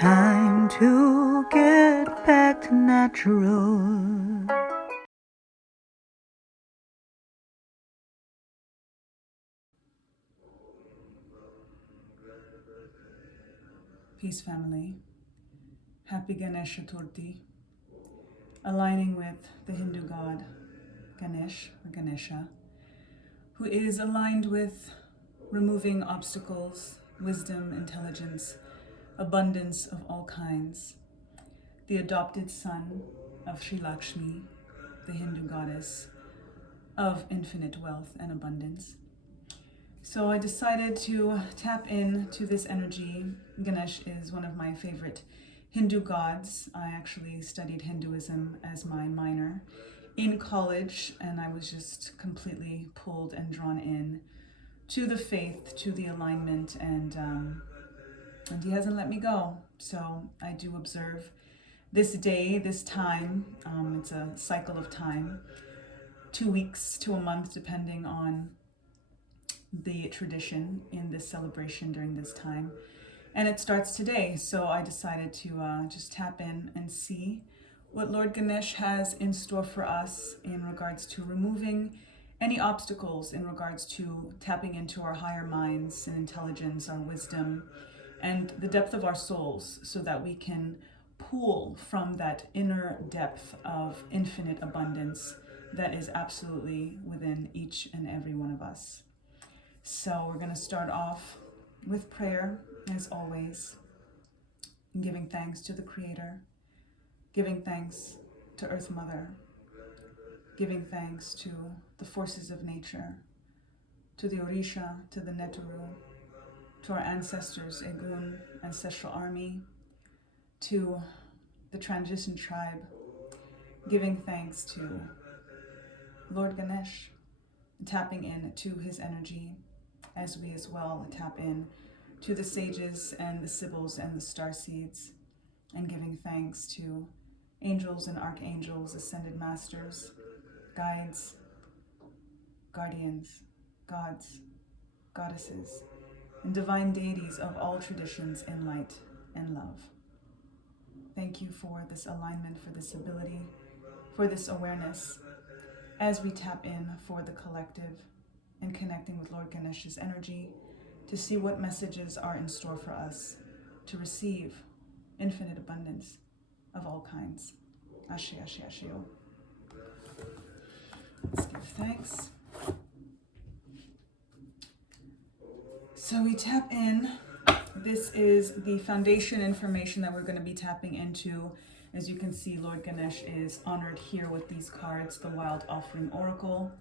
time to get back to natural. Peace, family. Happy Ganesh Chaturthi. Aligning with the Hindu god Ganesh or Ganesha, who is aligned with removing obstacles, wisdom, intelligence, abundance of all kinds. The adopted son of Sri Lakshmi, the Hindu goddess of infinite wealth and abundance. So I decided to tap into this energy. Ganesh is one of my favorite Hindu gods. I actually studied Hinduism as my minor in college, and I was just completely pulled and drawn in to the faith, to the alignment, and he hasn't let me go. So I do observe this day, this time. It's a cycle of time, 2 weeks to a month, depending on the tradition in this celebration during this time. And it starts today, so I decided to just tap in and see what Lord Ganesh has in store for us in regards to removing any obstacles, in regards to tapping into our higher minds and intelligence, our wisdom, and the depth of our souls, so that we can pull from that inner depth of infinite abundance that is absolutely within each and every one of us. So we're going to start off with prayer, as always, giving thanks to the Creator, giving thanks to Earth Mother, giving thanks to the forces of nature, to the Orisha, to the Neturu, to our ancestors, Egun, Ancestral Army, to the Transition Tribe, giving thanks to Lord Ganesh, tapping in to his energy, as we as well tap in to the sages and the sibyls and the star seeds, and giving thanks to angels and archangels, ascended masters, guides, guardians, gods, goddesses, and divine deities of all traditions in light and love. Thank you for this alignment, for this ability, for this awareness, as we tap in for the collective and connecting with Lord Ganesh's energy to see what messages are in store for us to receive infinite abundance of all kinds. Ashe, ashe, ashe. Let's give thanks. So we tap in. This is the foundation information that we're going to be tapping into. As you can see, Lord Ganesh is honored here with these cards, the Wild Offering Oracle.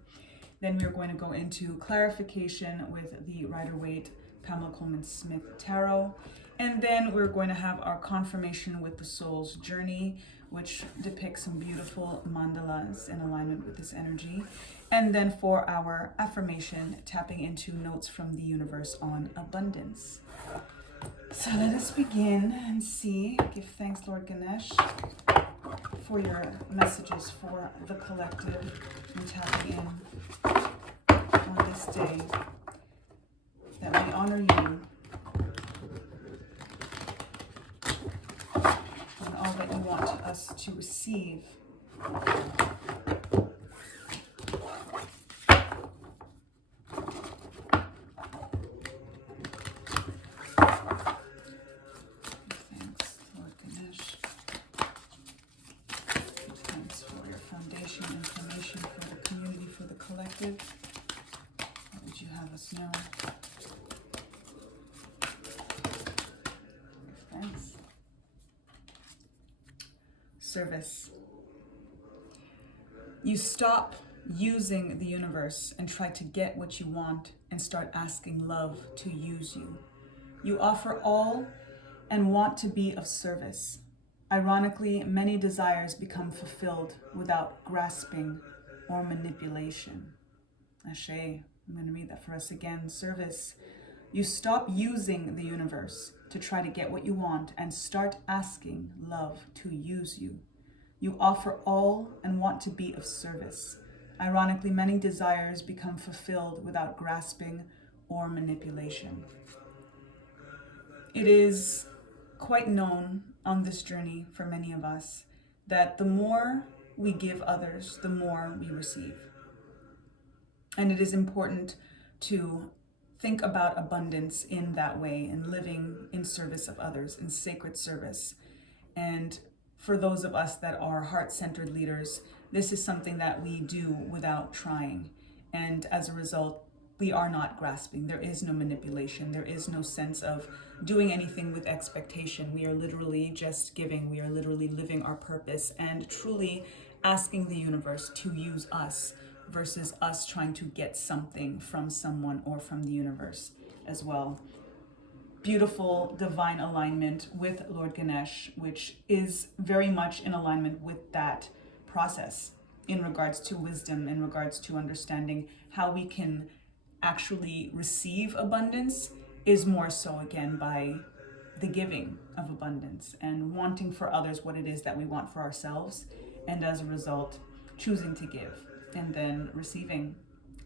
Then we're going to go into clarification with the Rider-Waite Pamela Coleman Smith Tarot. And then we're going to have our confirmation with the Soul's Journey, which depicts some beautiful mandalas in alignment with this energy. And then for our affirmation, tapping into notes from the universe on abundance. So let us begin and see. Give thanks, Lord Ganesh, for your messages for the collective and tapping in on this day, that we honor you and all that you want us to receive. Thanks, Lord Ganesh. Thanks for your foundation information for the community, for the collective. What would you have us know? Thanks. Service. You stop using the universe and try to get what you want and start asking love to use you. You offer all and want to be of service. Ironically, many desires become fulfilled without grasping or manipulation. Ashe, I'm going to read that for us again. Service. You stop using the universe to try to get what you want and start asking love to use you. You offer all and want to be of service. Ironically, many desires become fulfilled without grasping or manipulation. It is quite known on this journey for many of us that the more we give others, the more we receive. And it is important to think about abundance in that way and living in service of others, in sacred service. And for those of us that are heart-centered leaders, this is something that we do without trying. And as a result, we are not grasping. There is no manipulation. There is no sense of doing anything with expectation. We are literally just giving. We are literally living our purpose and truly asking the universe to use us versus us trying to get something from someone or from the universe as well. Beautiful divine alignment with Lord Ganesh, which is very much in alignment with that process in regards to wisdom, in regards to understanding how we can actually receive abundance, is more so again by the giving of abundance and wanting for others what it is that we want for ourselves, and as a result choosing to give and then receiving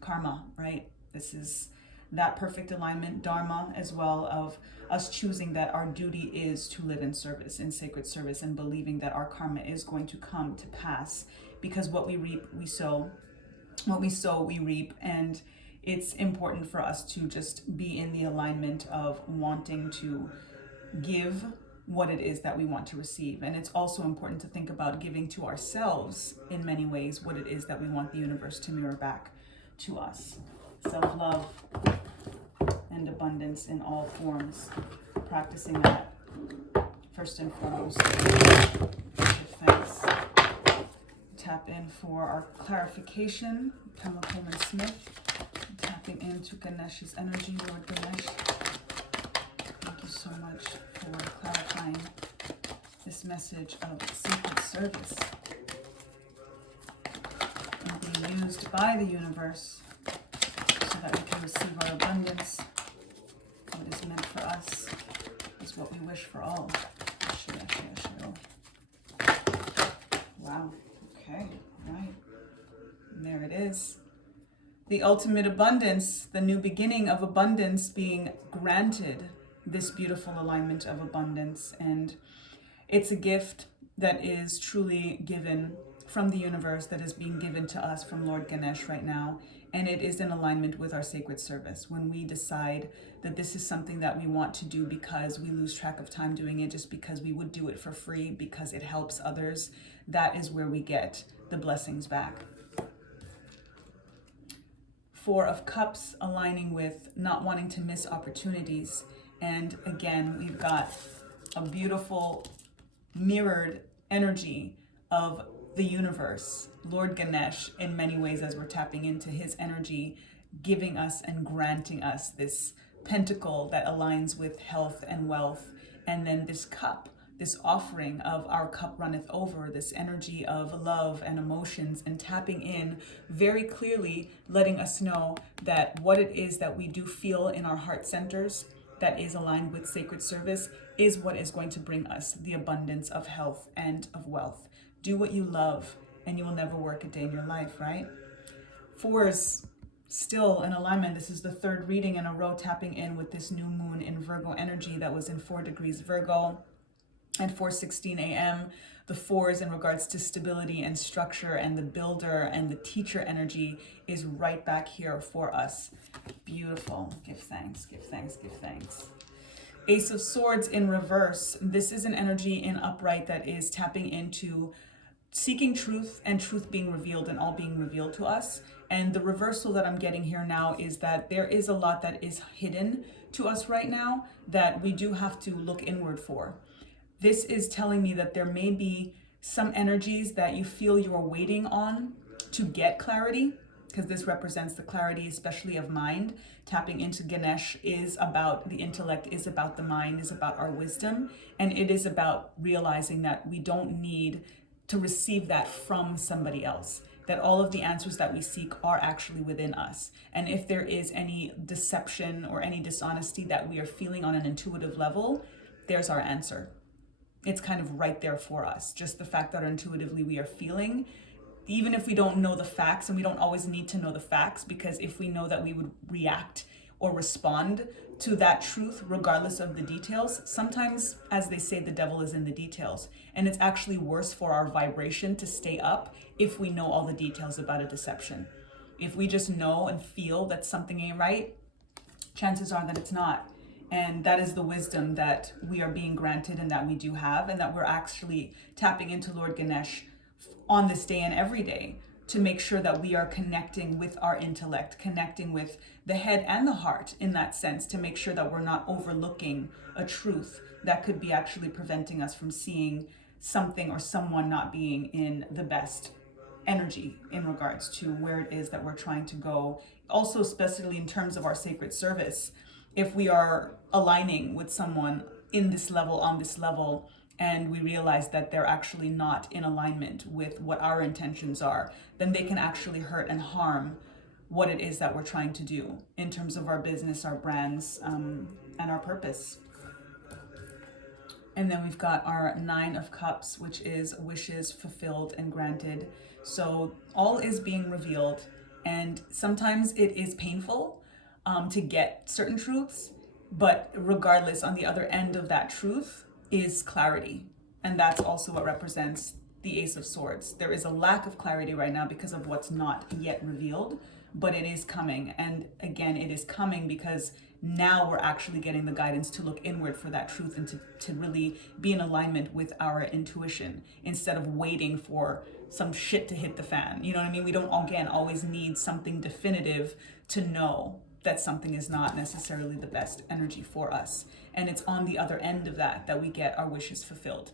karma, right? This is that perfect alignment, dharma as well, of us choosing that our duty is to live in service, in sacred service, and believing that our karma is going to come to pass, because what we reap, we sow. What we sow, we reap. And it's important for us to just be in the alignment of wanting to give what it is that we want to receive. And it's also important to think about giving to ourselves in many ways what it is that we want the universe to mirror back to us. Self-love and abundance in all forms. Practicing that first and foremost. Give thanks. Tap in for our clarification. Pamela Coleman Smith. Tapping into Ganesh's energy, Lord Ganesh. Thank you so much for clarifying this message of sacred service and being used by the universe so that we can receive our abundance. What is meant for us is what we wish for all. Wow. Okay. Right. And there it is. The ultimate abundance, the new beginning of abundance being granted, this beautiful alignment of abundance. And it's a gift that is truly given from the universe, that is being given to us from Lord Ganesh right now. And it is in alignment with our sacred service. When we decide that this is something that we want to do because we lose track of time doing it, just because we would do it for free, because it helps others, that is where we get the blessings back. Four of Cups, aligning with not wanting to miss opportunities. And again, we've got a beautiful mirrored energy of the universe, Lord Ganesh, in many ways, as we're tapping into his energy, giving us and granting us this pentacle that aligns with health and wealth. And then this cup, this offering of our cup runneth over, this energy of love and emotions, and tapping in very clearly, letting us know that what it is that we do feel in our heart centers that is aligned with sacred service is what is going to bring us the abundance of health and of wealth. Do what you love and you will never work a day in your life, right? Fours, still in alignment. This is the third reading in a row, tapping in with this new moon in Virgo energy that was in 4 degrees Virgo at 4:16 a.m. The fours in regards to stability and structure and the builder and the teacher energy is right back here for us. Beautiful. Give thanks, give thanks, give thanks. Ace of Swords in reverse. This is an energy in upright that is tapping into seeking truth and truth being revealed and all being revealed to us. And the reversal that I'm getting here now is that there is a lot that is hidden to us right now that we do have to look inward for. This is telling me that there may be some energies that you feel you're waiting on to get clarity, because this represents the clarity, especially of mind. Tapping into Ganesh is about the intellect, is about the mind, is about our wisdom. And it is about realizing that we don't need to receive that from somebody else, that all of the answers that we seek are actually within us. And if there is any deception or any dishonesty that we are feeling on an intuitive level, there's our answer. It's kind of right there for us. Just the fact that intuitively we are feeling, even if we don't know the facts, and we don't always need to know the facts, because if we know that we would react or respond to that truth regardless of the details. Sometimes, as they say, the devil is in the details, and it's actually worse for our vibration to stay up if we know all the details about a deception. If we just know and feel that something ain't right, chances are that it's not. And that is the wisdom that we are being granted and that we do have, and that we're actually tapping into Lord Ganesh on this day and every day to make sure that we are connecting with our intellect, connecting with the head and the heart in that sense, to make sure that we're not overlooking a truth that could be actually preventing us from seeing something or someone not being in the best energy in regards to where it is that we're trying to go. Also, especially in terms of our sacred service, if we are aligning with someone in this level, on this level, and we realize that they're actually not in alignment with what our intentions are, then they can actually hurt and harm what it is that we're trying to do in terms of our business, our brands, and our purpose. And then we've got our 9 of Cups, which is wishes fulfilled and granted. So all is being revealed, and sometimes it is painful to get certain truths, but regardless, on the other end of that truth is clarity. And that's also what represents the Ace of Swords. There is a lack of clarity right now because of what's not yet revealed, but it is coming. And again, it is coming because now we're actually getting the guidance to look inward for that truth and to really be in alignment with our intuition instead of waiting for some shit to hit the fan. You know what I mean? We don't, again, always need something definitive to know that something is not necessarily the best energy for us. And it's on the other end of that we get our wishes fulfilled.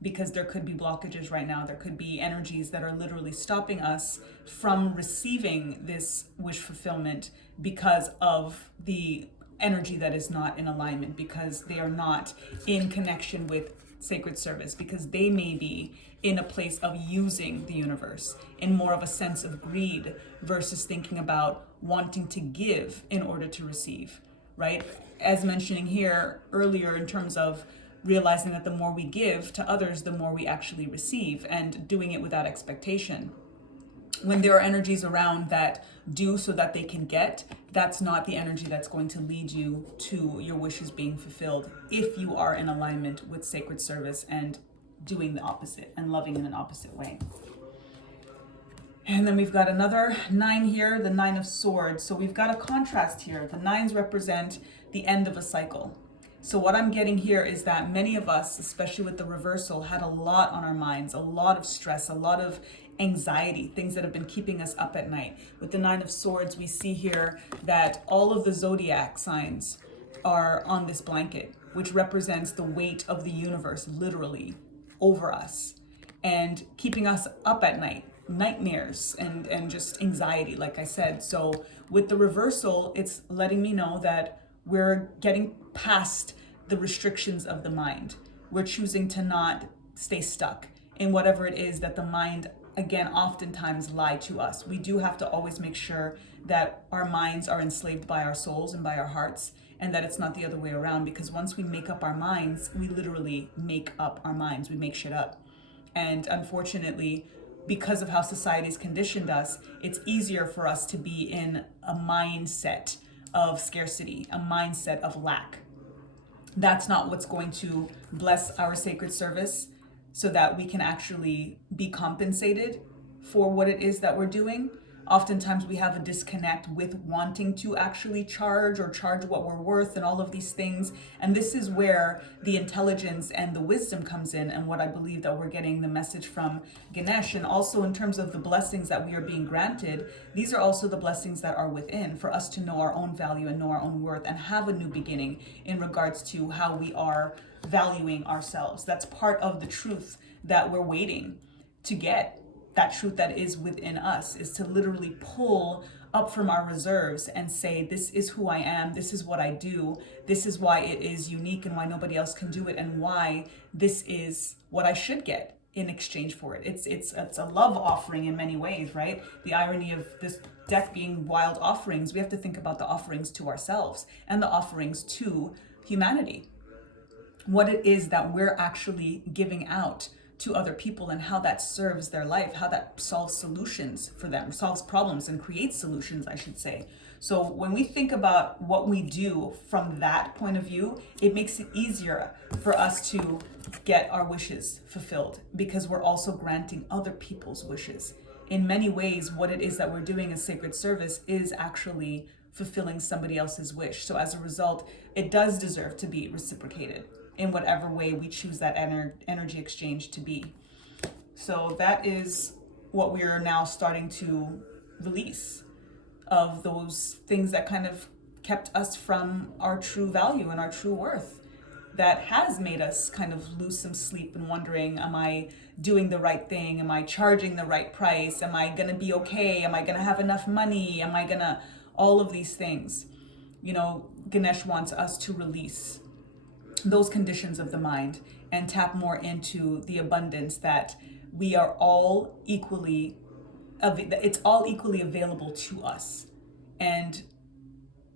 Because there could be blockages right now. There could be energies that are literally stopping us from receiving this wish fulfillment because of the energy that is not in alignment, because they are not in connection with sacred service, because they may be in a place of using the universe in more of a sense of greed versus thinking about wanting to give in order to receive, right? As mentioning here earlier in terms of realizing that the more we give to others, the more we actually receive, and doing it without expectation. When there are energies around that do so that they can get, that's not the energy that's going to lead you to your wishes being fulfilled if you are in alignment with sacred service and doing the opposite and loving in an opposite way. And then we've got another 9 here, the 9 of Swords. So we've got a contrast here. The 9s represent the end of a cycle. So what I'm getting here is that many of us, especially with the reversal, had a lot on our minds, a lot of stress, a lot of anxiety, things that have been keeping us up at night. With the 9 of Swords, we see here that all of the zodiac signs are on this blanket, which represents the weight of the universe literally over us and keeping us up at night. Nightmares and just anxiety, like I said. So with the reversal, it's letting me know that we're getting past the restrictions of the mind. We're choosing to not stay stuck in whatever it is that the mind, again, oftentimes lie to us. We do have to always make sure that our minds are enslaved by our souls and by our hearts, and that it's not the other way around, because once we make up our minds, we literally make up our minds. We make shit up. And unfortunately, because of how society's conditioned us, it's easier for us to be in a mindset of scarcity, a mindset of lack. That's not what's going to bless our sacred service so that we can actually be compensated for what it is that we're doing. Oftentimes we have a disconnect with wanting to actually charge what we're worth and all of these things. And this is where the intelligence and the wisdom comes in, and what I believe that we're getting the message from Ganesh. And also in terms of the blessings that we are being granted, these are also the blessings that are within for us to know our own value and know our own worth and have a new beginning in regards to how we are valuing ourselves. That's part of the truth that we're waiting to get. That truth that is within us is to literally pull up from our reserves and say, this is who I am, this is what I do, this is why it is unique and why nobody else can do it, and why this is what I should get in exchange for it. It's a love offering in many ways, right? The irony of this deck being wild offerings, we have to think about the offerings to ourselves and the offerings to humanity. What it is that we're actually giving out to other people and how that serves their life, how that solves solutions for them, solves problems and creates solutions, I should say. So when we think about what we do from that point of view, it makes it easier for us to get our wishes fulfilled, because we're also granting other people's wishes. In many ways, what it is that we're doing as sacred service is actually fulfilling somebody else's wish. So as a result, it does deserve to be reciprocated in whatever way we choose that energy exchange to be. So that is what we are now starting to release, of those things that kind of kept us from our true value and our true worth, that has made us kind of lose some sleep and wondering, am I doing the right thing? Am I charging the right price? Am I going to be okay? Am I going to have enough money? Am I going to, all of these things. Ganesh wants us to release those conditions of the mind and tap more into the abundance that we are all equally, it's all equally available to us. And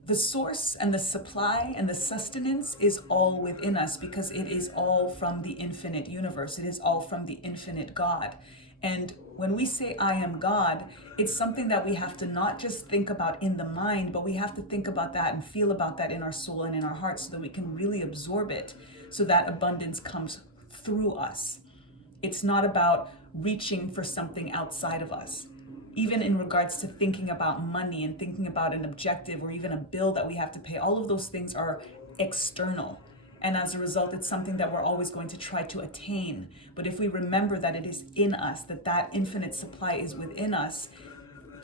the source and the supply and the sustenance is all within us, because it is all from the infinite universe. It is all from the infinite God. And when we say I am God, it's something that we have to not just think about in the mind, but we have to think about that and feel about that in our soul and in our heart, so that we can really absorb it, so that abundance comes through us. It's not about reaching for something outside of us. Even in regards to thinking about money and thinking about an objective or even a bill that we have to pay, all of those things are external. And as a result, it's something that we're always going to try to attain. But if we remember that it is in us, that infinite supply is within us,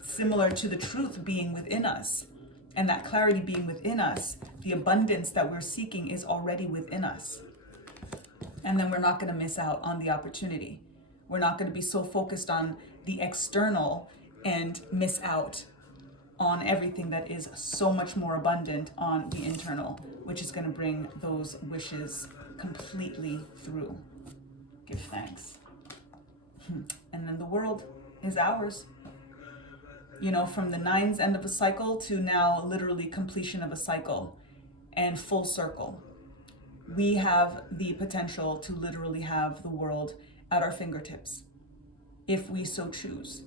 similar to the truth being within us, and that clarity being within us, the abundance that we're seeking is already within us. And then we're not going to miss out on the opportunity. We're not going to be so focused on the external and miss out on everything that is so much more abundant on the internal, which is going to bring those wishes completely through. Give thanks. And then the world is ours. From the nines end of a cycle to now literally completion of a cycle and full circle. We have the potential to literally have the world at our fingertips, if we so choose.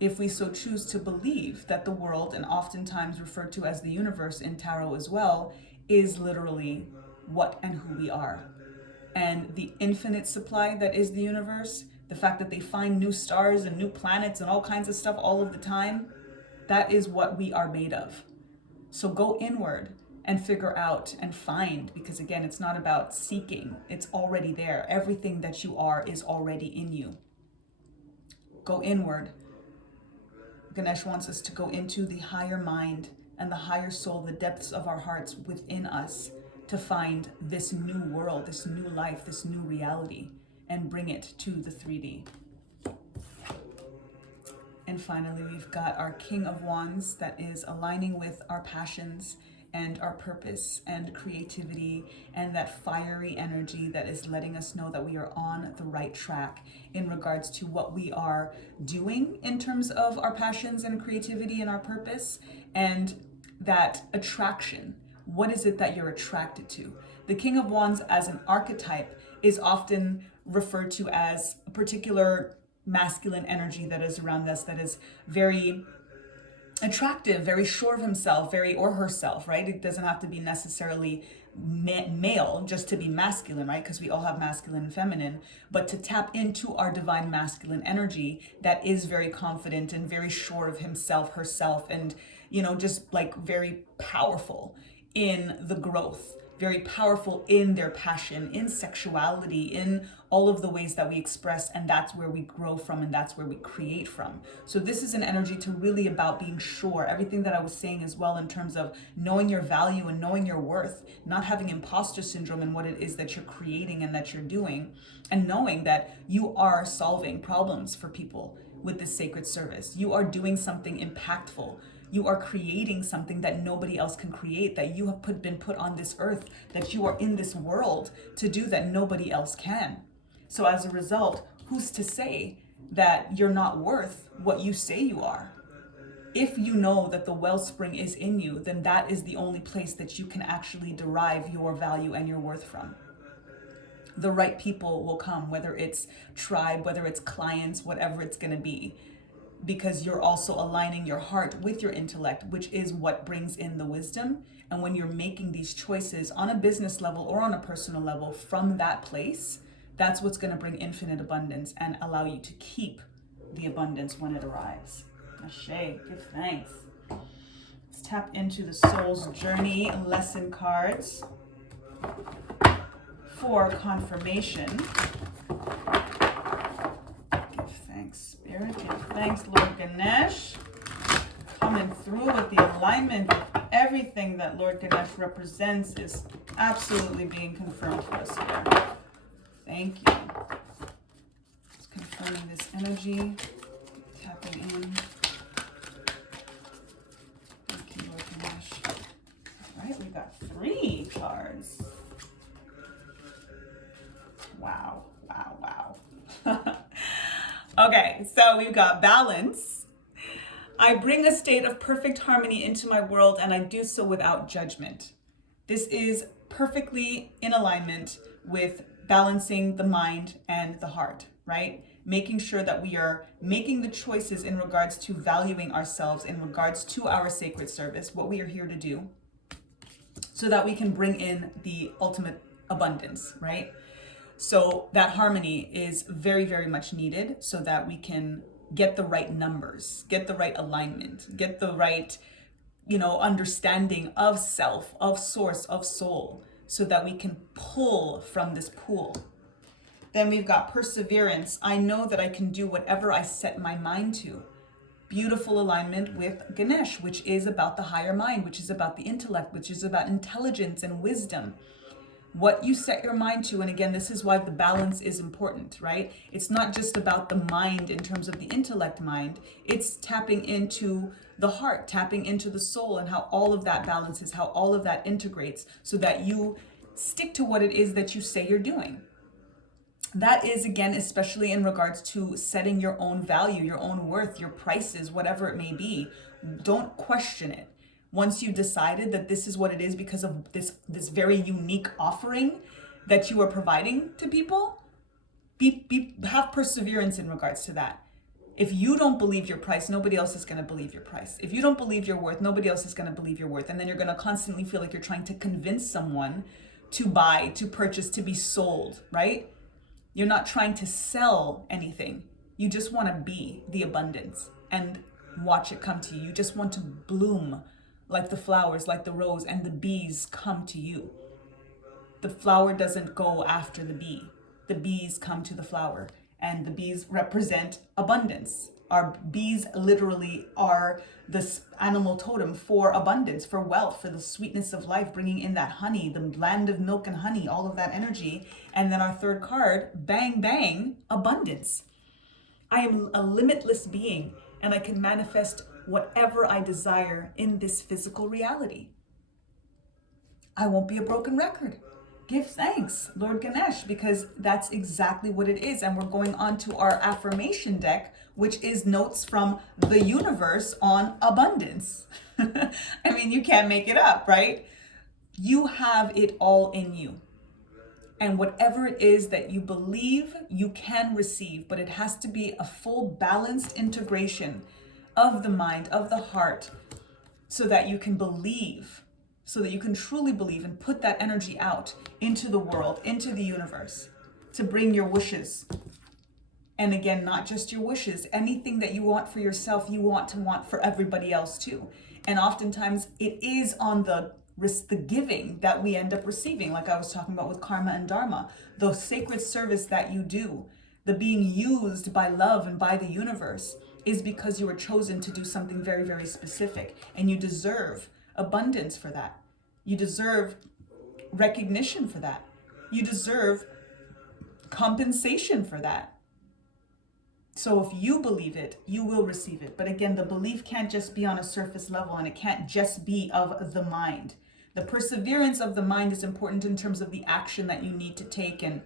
If we so choose to believe that the world, and oftentimes referred to as the universe in tarot as well, is literally what and who we are. And the infinite supply that is the universe, the fact that they find new stars and new planets and all kinds of stuff all of the time, that is what we are made of. So go inward and figure out and find, because again, it's not about seeking. It's already there. Everything that you are is already in you. Go inward. Ganesh wants us to go into the higher mind and the higher soul, the depths of our hearts within us, to find this new world, this new life, this new reality, and bring it to the 3D. And finally, we've got our King of Wands that is aligning with our passions and our purpose and creativity, and that fiery energy that is letting us know that we are on the right track in regards to what we are doing in terms of our passions and creativity and our purpose, and that attraction. What is it that you're attracted to? The King of Wands as an archetype is often referred to as a particular masculine energy that is around us, that is very attractive, very sure of himself, or herself, right? It doesn't have to be necessarily male just to be masculine, right? Because we all have masculine and feminine, but to tap into our divine masculine energy that is very confident and very sure of himself, herself, and just like very powerful in the growth, very powerful in their passion, in sexuality, in all of the ways that we express, and that's where we grow from, and that's where we create from. So this is an energy to really about being sure. Everything that I was saying as well in terms of knowing your value and knowing your worth, not having imposter syndrome in what it is that you're creating and that you're doing, and knowing that you are solving problems for people with this sacred service. You are doing something impactful. You are creating something that nobody else can create, that you have been put on this earth, that you are in this world to do, that nobody else can. So as a result, who's to say that you're not worth what you say you are? If you know that the wellspring is in you, then that is the only place that you can actually derive your value and your worth from. The right people will come, whether it's tribe, whether it's clients, whatever it's going to be. because you're also aligning your heart with your intellect, which is what brings in the wisdom. And when you're making these choices on a business level or on a personal level from that place, that's what's going to bring infinite abundance and allow you to keep the abundance when it arrives. Ashe, give thanks. Let's tap into the soul's journey lesson cards for confirmation. Give thanks, Spirit. Give thanks, Lord Ganesh. Coming through with the alignment with everything that Lord Ganesh represents is absolutely being confirmed for us here. Thank you. Just confirming this energy, tapping in. Thank you, Lord Ganesh. All right, we got 3 cards. Wow, wow, wow. Okay, so we've got balance. I bring a state of perfect harmony into my world, and I do so without judgment. This is perfectly in alignment with balancing the mind and the heart, right? Making sure that we are making the choices in regards to valuing ourselves, in regards to our sacred service, what we are here to do, so that we can bring in the ultimate abundance, right? So that harmony is very, very much needed so that we can get the right numbers, get the right alignment, get the right, understanding of self, of source, of soul, so that we can pull from this pool. Then we've got perseverance. I know that I can do whatever I set my mind to. Beautiful alignment with Ganesh, which is about the higher mind, which is about the intellect, which is about intelligence and wisdom. What you set your mind to, and again, this is why the balance is important, right? It's not just about the mind in terms of the intellect mind, it's tapping into the heart, tapping into the soul, and how all of that balances, how all of that integrates, so that you stick to what it is that you say you're doing. That is, again, especially in regards to setting your own value, your own worth, your prices, whatever it may be. Don't question it. Once you've decided that this is what it is because of this very unique offering that you are providing to people, have perseverance in regards to that. If you don't believe your price, nobody else is going to believe your price. If you don't believe your worth, nobody else is going to believe your worth. And then you're going to constantly feel like you're trying to convince someone to buy, to purchase, to be sold, right? You're not trying to sell anything. You just want to be the abundance and watch it come to you. You just want to bloom like the flowers, like the rose, and the bees come to you. The flower doesn't go after the bee. The bees come to the flower, and the bees represent abundance. Our bees literally are this animal totem for abundance, for wealth, for the sweetness of life, bringing in that honey, the land of milk and honey, all of that energy. And then our third card, bang, bang, abundance. I am a limitless being, and I can manifest whatever I desire in this physical reality. I won't be a broken record. Give thanks, Lord Ganesh, because that's exactly what it is. And we're going on to our affirmation deck, which is notes from the universe on abundance. I mean, you can't make it up, right? You have it all in you. And whatever it is that you believe, you can receive, but it has to be a full balanced integration of the mind, of the heart, so that you can believe, so that you can truly believe and put that energy out into the world, into the universe, to bring your wishes. And again, not just your wishes, anything that you want for yourself, you want for everybody else too. And oftentimes it is on the giving that we end up receiving, like I was talking about with karma and dharma, the sacred service that you do, the being used by love and by the universe, is because you were chosen to do something very, very specific, and you deserve abundance for that. You deserve recognition for that. You deserve compensation for that. So if you believe it, you will receive it. But again, the belief can't just be on a surface level, and it can't just be of the mind. The perseverance of the mind is important in terms of the action that you need to take, and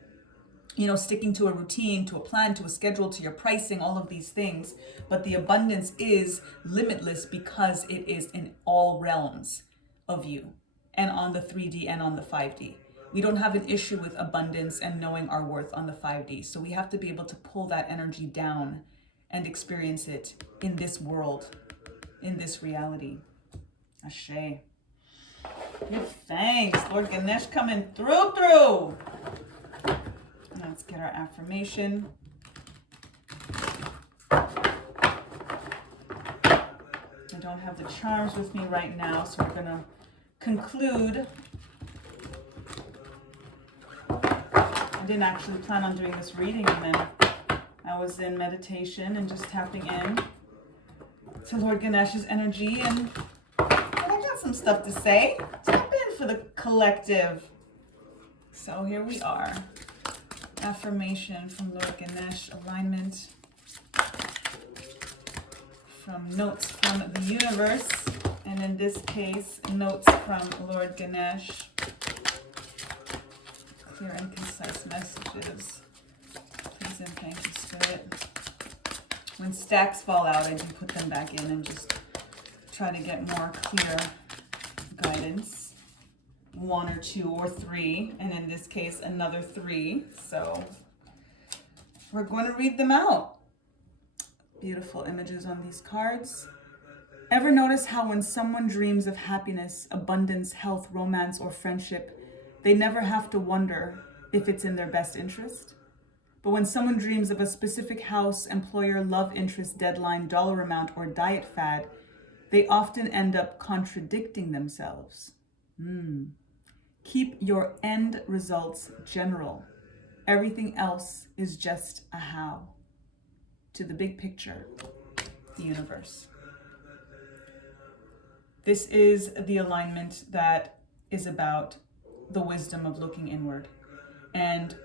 sticking to a routine, to a plan, to a schedule, to your pricing, all of these things. But the abundance is limitless because it is in all realms of you, and on the 3D and on the 5D. We don't have an issue with abundance and knowing our worth on the 5D. So we have to be able to pull that energy down and experience it in this world, in this reality. Ashe. Give thanks. Lord Ganesh coming through. Let's get our affirmation. I don't have the charms with me right now, so we're going to conclude. I didn't actually plan on doing this reading, and then I was in meditation and just tapping in to Lord Ganesh's energy, and I got some stuff to say. Tap in for the collective. So here we are. Affirmation from Lord Ganesh, alignment from notes from the universe, and in this case, notes from Lord Ganesh. Clear and concise messages. Please and thank you, Spirit. When stacks fall out, I do put them back in and just try to get more clear guidance. 1 or 2 or 3, and in this case, another 3. So we're going to read them out. Beautiful images on these cards. Ever notice how when someone dreams of happiness, abundance, health, romance, or friendship, they never have to wonder if it's in their best interest? But when someone dreams of a specific house, employer, love interest, deadline, dollar amount, or diet fad, they often end up contradicting themselves. Keep your end results general. Everything else is just a how. To the big picture, the universe. This is the alignment that is about the wisdom of looking inward and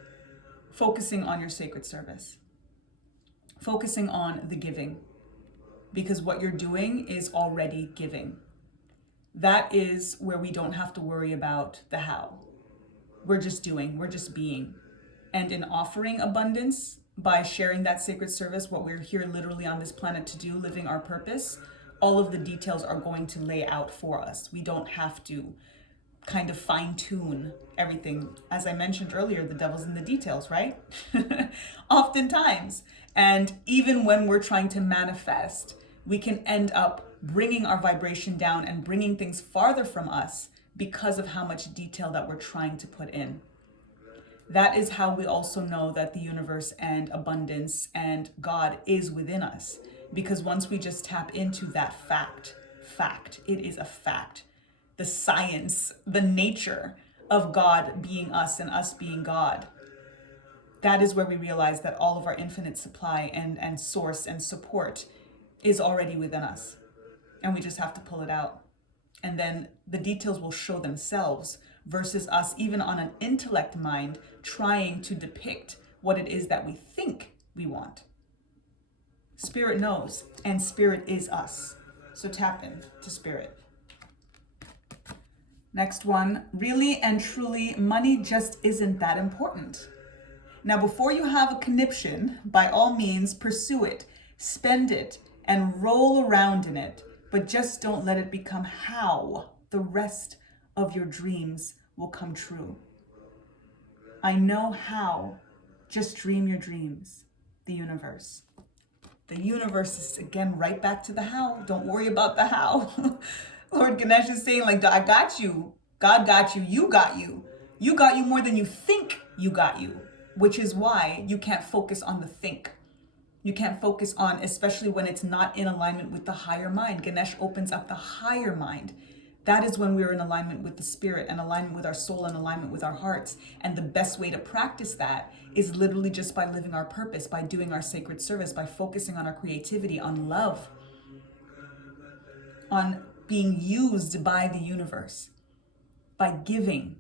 focusing on your sacred service. Focusing on the giving, because what you're doing is already giving. That is where we don't have to worry about the how. We're just doing, we're just being. And in offering abundance, by sharing that sacred service, what we're here literally on this planet to do, living our purpose, all of the details are going to lay out for us. We don't have to kind of fine tune everything. As I mentioned earlier, the devil's in the details, right? Oftentimes. And even when we're trying to manifest, we can end up bringing our vibration down and bringing things farther from us because of how much detail that we're trying to put in. That is how we also know that the universe and abundance and God is within us. Because once we just tap into that fact, it is a fact. The science, the nature of God being us and us being God. That is where we realize that all of our infinite supply and source and support is already within us. And we just have to pull it out. And then the details will show themselves versus us, even on an intellect mind, trying to depict what it is that we think we want. Spirit knows, and Spirit is us. So tap in to Spirit. Next one, really and truly, money just isn't that important. Now, before you have a conniption, by all means, pursue it, spend it, and roll around in it, but just don't let it become how the rest of your dreams will come true. I know how. Just dream your dreams. The universe. The universe is, again, right back to the how. Don't worry about the how. Lord Ganesh is saying, like, I got you. God got you. You got you. You got you more than you think you got you, which is why you can't focus on the think. You can't focus on, especially when it's not in alignment with the higher mind. Ganesh opens up the higher mind. That is when we're in alignment with the spirit and alignment with our soul and alignment with our hearts. And the best way to practice that is literally just by living our purpose, by doing our sacred service, by focusing on our creativity, on love, on being used by the universe, by giving.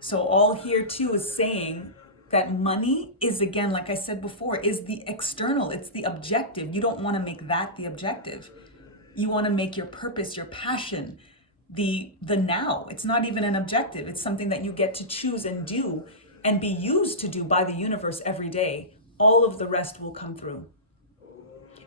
So all here too is saying that money is, again, like I said before, is the external. It's the objective. You don't want to make that the objective. You want to make your purpose, your passion, the now. It's not even an objective. It's something that you get to choose and do and be used to do by the universe every day. All of the rest will come through.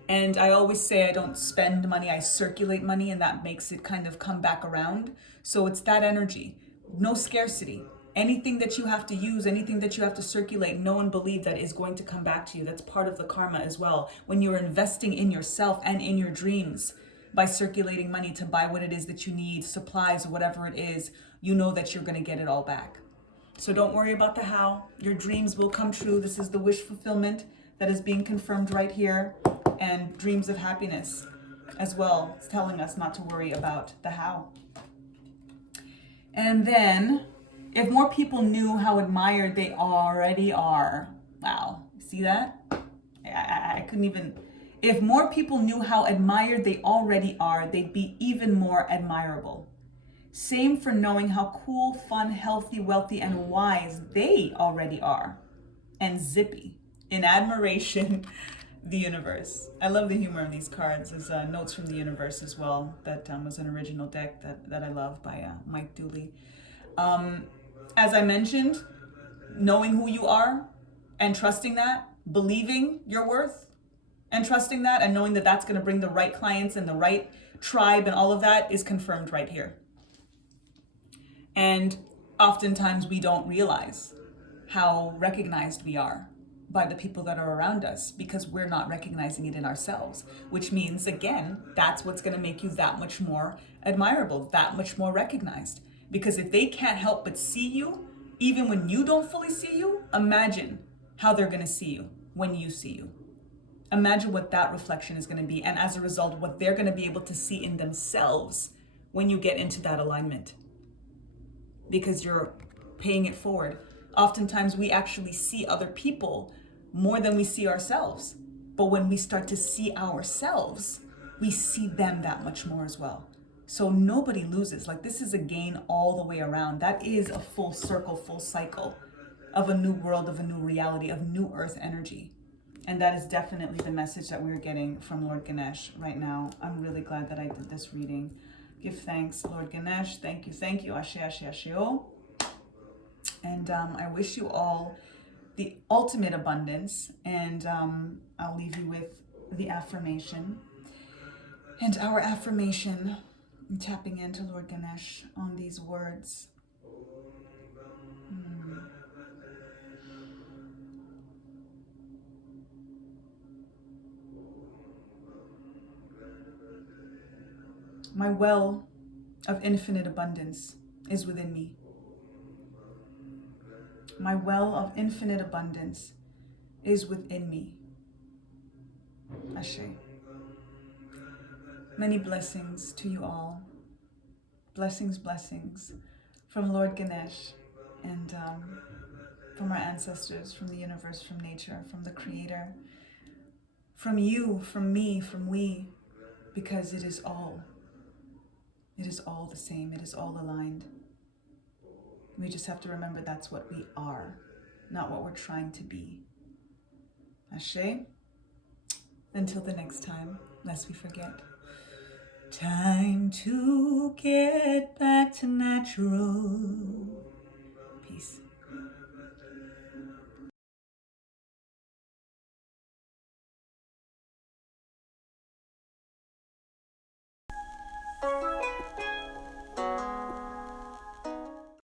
And I always say I don't spend money, I circulate money, and that makes it kind of come back around. So it's that energy. No scarcity. Anything that you have to use, anything that you have to circulate, know and believe that is going to come back to you. That's part of the karma as well. When you're investing in yourself and in your dreams by circulating money to buy what it is that you need, supplies, or whatever it is, you know that you're going to get it all back. So don't worry about the how. Your dreams will come true. This is the wish fulfillment that is being confirmed right here. And dreams of happiness as well. It's telling us not to worry about the how. And then, if more people knew how admired they already are. Wow, see that? I couldn't even. If more people knew how admired they already are, they'd be even more admirable. Same for knowing how cool, fun, healthy, wealthy, and wise they already are. And zippy. In admiration, the universe. I love the humor of these cards. There's Notes from the Universe as well. That was an original deck that I love by Mike Dooley. As I mentioned, knowing who you are and trusting that, believing your worth and trusting that, and knowing that that's going to bring the right clients and the right tribe and all of that is confirmed right here. And oftentimes we don't realize how recognized we are by the people that are around us because we're not recognizing it in ourselves, which means, again, that's what's going to make you that much more admirable, that much more recognized. Because if they can't help but see you, even when you don't fully see you, imagine how they're going to see you when you see you. Imagine what that reflection is going to be. And as a result, what they're going to be able to see in themselves when you get into that alignment. Because you're paying it forward. Oftentimes we actually see other people more than we see ourselves. But when we start to see ourselves, we see them that much more as well. So nobody loses. Like, this is a gain all the way around. That is a full circle, full cycle of a new world, of a new reality, of new earth energy. And that is definitely the message that we're getting from Lord Ganesh right now. I'm really glad that I did this reading. Give thanks, Lord Ganesh. Thank you. Ashe, ashe, ashe-o. And I wish you all the ultimate abundance. And I'll leave you with the affirmation. And our affirmation, tapping into Lord Ganesh on these words. My well of infinite abundance is within me. My well of infinite abundance is within me. Ashe. Many blessings to you all. Blessings, blessings from Lord Ganesh and from our ancestors, from the universe, from nature, from the Creator, from you, from me, from we, because it is all the same. It is all aligned. We just have to remember that's what we are, not what we're trying to be. Ashe. Until the next time, lest we forget. Time to get back to natural. Peace.